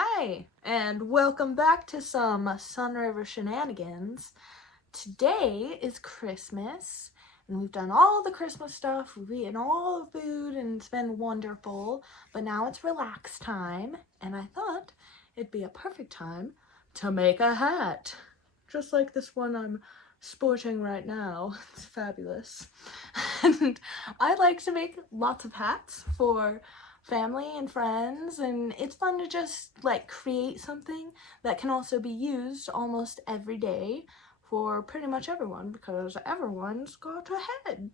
Hi, and welcome back to some Sun River shenanigans. Today is Christmas, and we've done all the Christmas stuff, we've eaten all the food, and it's been wonderful, but now it's relax time, and I thought it'd be a perfect time to make a hat. Just like this one I'm sporting right now. It's fabulous. And I like to make lots of hats for family and friends, and it's fun to just like create something that can also be used almost every day for pretty much everyone because everyone's got a head.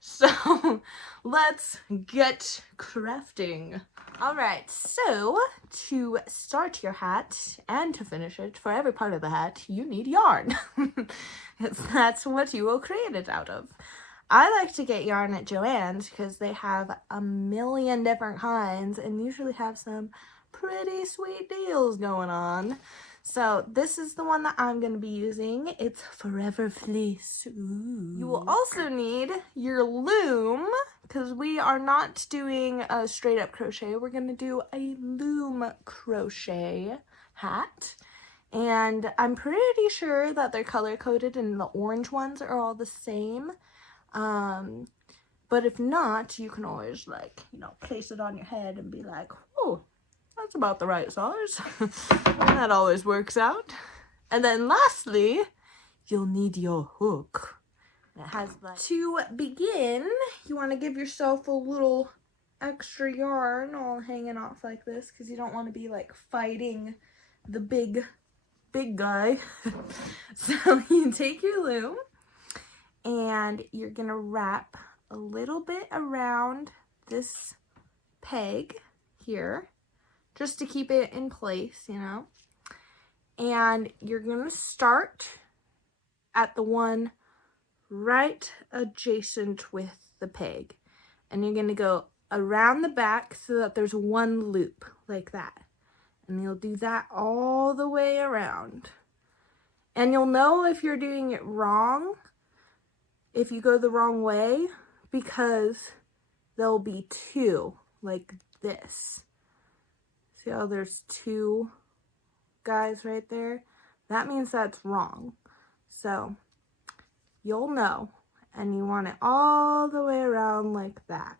So let's get crafting. Alright, so to start your hat and to finish it, for every part of the hat, you need yarn. That's what you will create it out of. I like to get yarn at Joann's because they have a million different kinds and usually have some pretty sweet deals going on. So this is the one that I'm going to be using. It's Forever Fleece. Ooh. You will also need your loom because we are not doing a straight up crochet. We're going to do a loom crochet hat. And I'm pretty sure that they're color coded and the orange ones are all the same. But if not, you can always place it on your head and be like, oh, that's about the right size. That always works out. And then lastly, you'll need your hook. It has to begin, you want to give yourself a little extra yarn all hanging off like this because you don't want to be like fighting the big guy. So you take your loom and you're gonna wrap a little bit around this peg here just to keep it in place, and you're gonna start at the one right adjacent with the peg, and you're gonna go around the back so that there's one loop like that, and you'll do that all the way around. And you'll know if you're doing it wrong if you go the wrong way, because there'll be two like this. See how there's two guys right there? That means that's wrong. So you'll know, and you want it all the way around like that.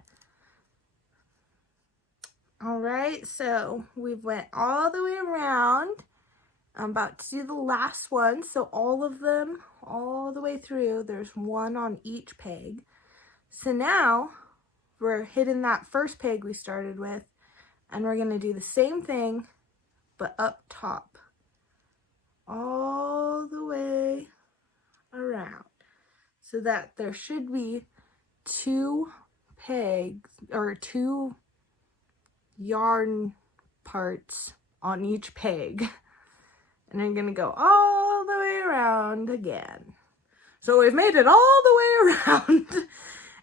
All right, so we've went all the way around. I'm about to do the last one, so all of them, all the way through, there's one on each peg. So now we're hitting that first peg we started with, and we're going to do the same thing, but up top, all the way around, so that there should be two pegs, or two yarn parts on each peg. And I'm gonna go all the way around again. So we've made it all the way around.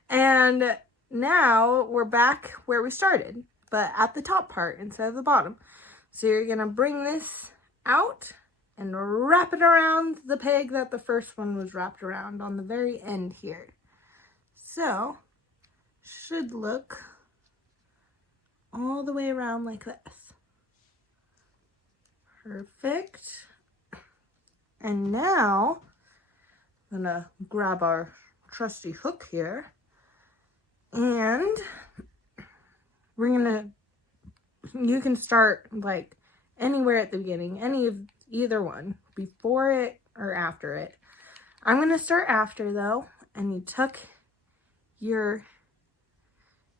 And now we're back where we started, but at the top part instead of the bottom. So you're gonna bring this out and wrap it around the peg that the first one was wrapped around on the very end here. So, should look all the way around like this. Perfect. And now I'm gonna grab our trusty hook here, and you can start like anywhere at the beginning, either one, before it or after it. I'm gonna start after though, and you tuck your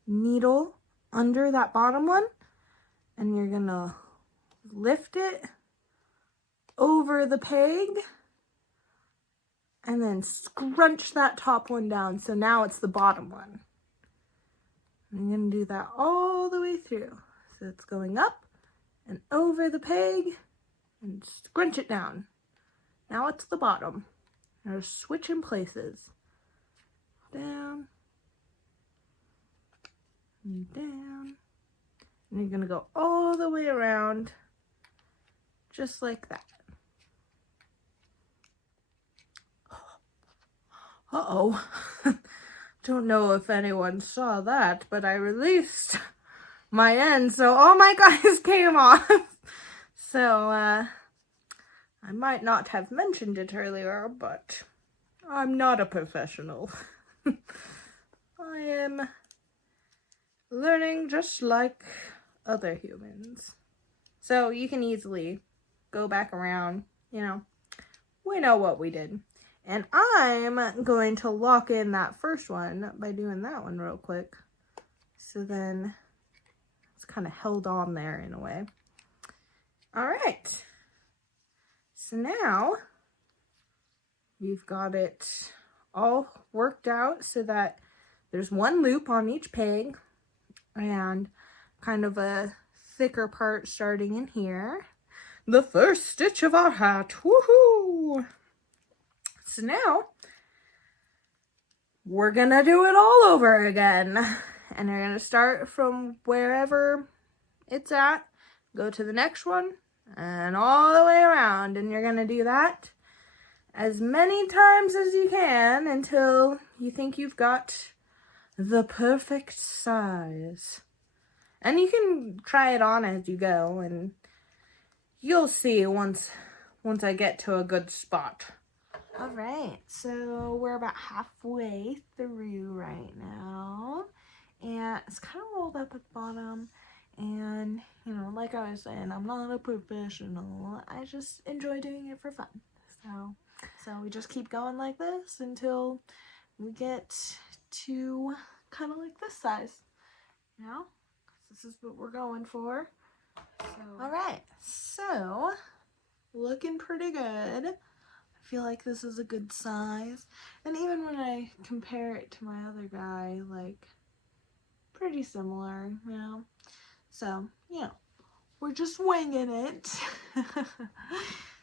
needle under that bottom one, and you're gonna lift it over the peg and then scrunch that top one down, so now it's the bottom one. I'm going to do that all the way through. So it's going up and over the peg and scrunch it down. Now it's the bottom. Now switch in places. Down and down. And you're going to go all the way around just like that. Uh-oh. Don't know if anyone saw that, but I released my end, so all my guys came off. So, I might not have mentioned it earlier, but I'm not a professional. I am learning just like other humans. So you can easily go back around, you know, we know what we did. And I'm going to lock in that first one by doing that one real quick. So then it's kind of held on there in a way. All right. So now we've got it all worked out so that there's one loop on each peg and kind of a thicker part starting in here. The first stitch of our hat. Woohoo! So now we're gonna do it all over again. And we're gonna start from wherever it's at, go to the next one, and all the way around. And you're gonna do that as many times as you can until you think you've got the perfect size. And you can try it on as you go, and you'll see once I get to a good spot. All right, so we're about halfway through right now, and it's kind of rolled up at the bottom. And, you know, like I was saying, I'm not a professional. I just enjoy doing it for fun. So we just keep going like this until we get to kind of like this size. You know, this is what we're going for. All right, so looking pretty good. I feel like this is a good size. And even when I compare it to my other guy, like, pretty similar, you know. So, you know, we're just winging it.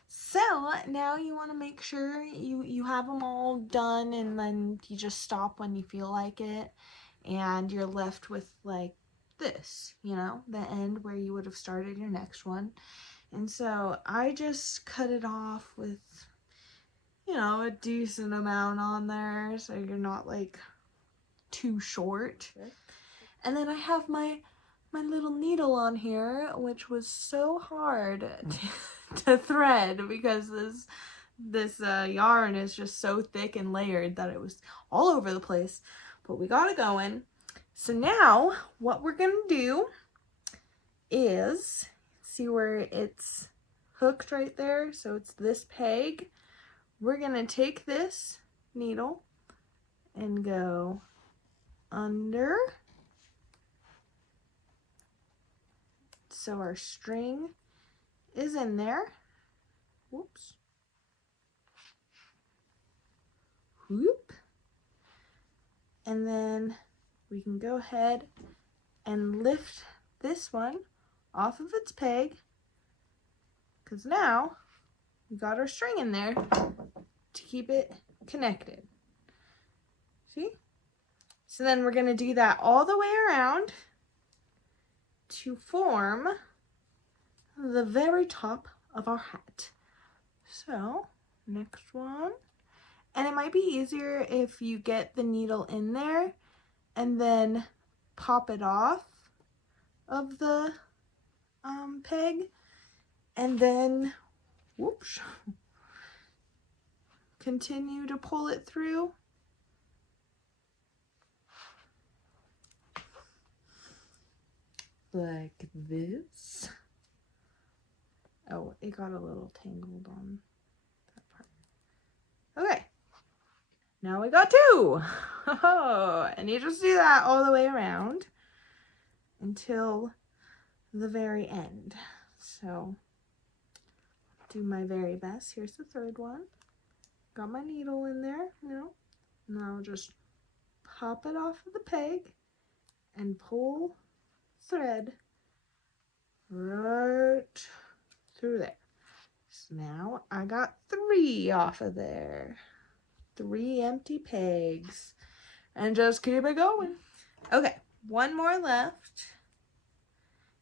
So now you want to make sure you have them all done, and then you just stop when you feel like it, and you're left with like this, you know, the end where you would have started your next one. And so I just cut it off with, you know, a decent amount on there so you're not like too short. And then I have my little needle on here, which was so hard to thread because this yarn is just so thick and layered that it was all over the place. But we got it going. So now what we're gonna do is, see where it's hooked right there? So it's this peg. We're gonna take this needle and go under. So our string is in there. Whoops. Whoop. And then we can go ahead and lift this one off of its peg, because now we got our string in there to keep it connected. See? So then we're going to do that all the way around to form the very top of our hat. So, next one. And it might be easier if you get the needle in there and then pop it off of the peg, and then, whoops, continue to pull it through. Like this. Oh, it got a little tangled on that part. Okay. Now we got two. And you just do that all the way around until the very end. So, do my very best. Here's the third one. Got my needle in there, you know. Now just pop it off of the peg and pull thread right through there. So now I got 3 off of there. 3 empty pegs. And just keep it going. Okay, one more left.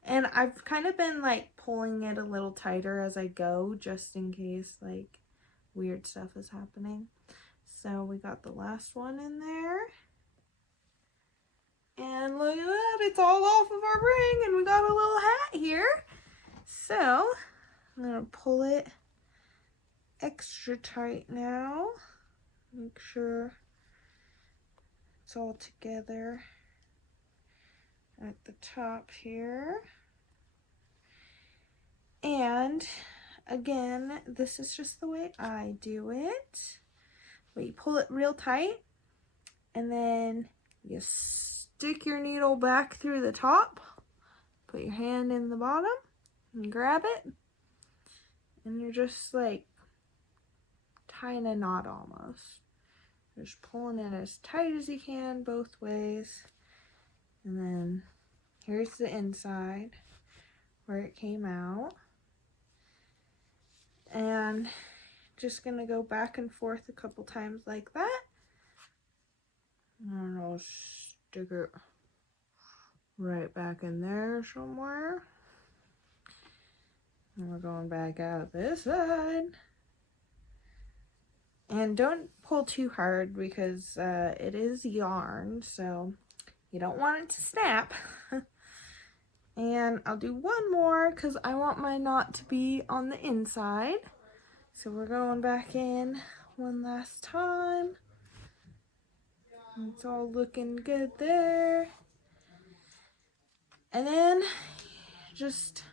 And I've kind of been like pulling it a little tighter as I go, just in case like weird stuff is happening. So we got the last one in there. And look at that, it's all off of our ring, and we got a little hat here. So I'm going to pull it extra tight now. Make sure it's all together at the top here. And again, this is just the way I do it. But you pull it real tight, and then you stick your needle back through the top, put your hand in the bottom, and grab it, and you're just like tying a knot almost. Just pulling it as tight as you can both ways, and then here's the inside where it came out. And just gonna go back and forth a couple times like that. And I'll stick it right back in there somewhere. And we're going back out this side. And don't pull too hard because it is yarn, so you don't want it to snap. And I'll do one more because I want my knot to be on the inside. So we're going back in one last time. It's all looking good there. And then just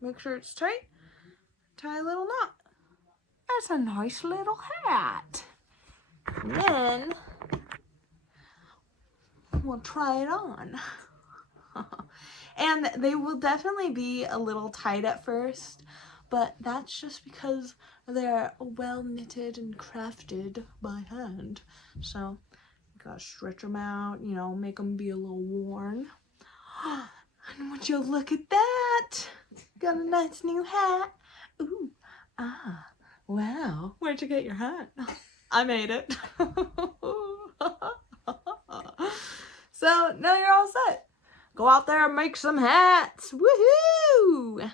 make sure it's tight. Tie a little knot. That's a nice little hat. And then we'll try it on. And they will definitely be a little tight at first, but that's just because they're well knitted and crafted by hand. So you gotta stretch them out, you know, make them be a little worn. And would you look at that? Got a nice new hat. Ooh, wow. Where'd you get your hat? I made it. So now you're all set. Go out there and make some hats. Woohoo!